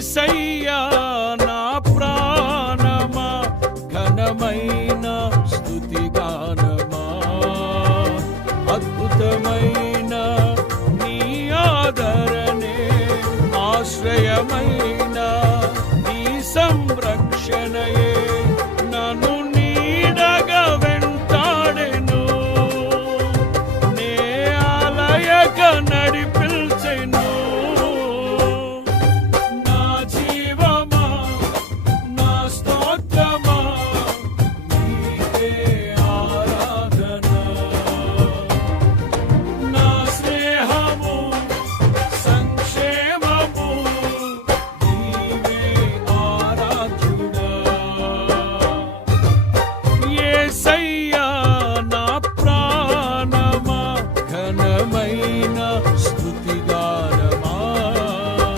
యేసయ్యా నా ప్రాణమా ఘనమైన స్తుతి గానమా అద్భుతమైన నీ ఆదరణే ఆశ్రయమైన నీ సంరక్షణయే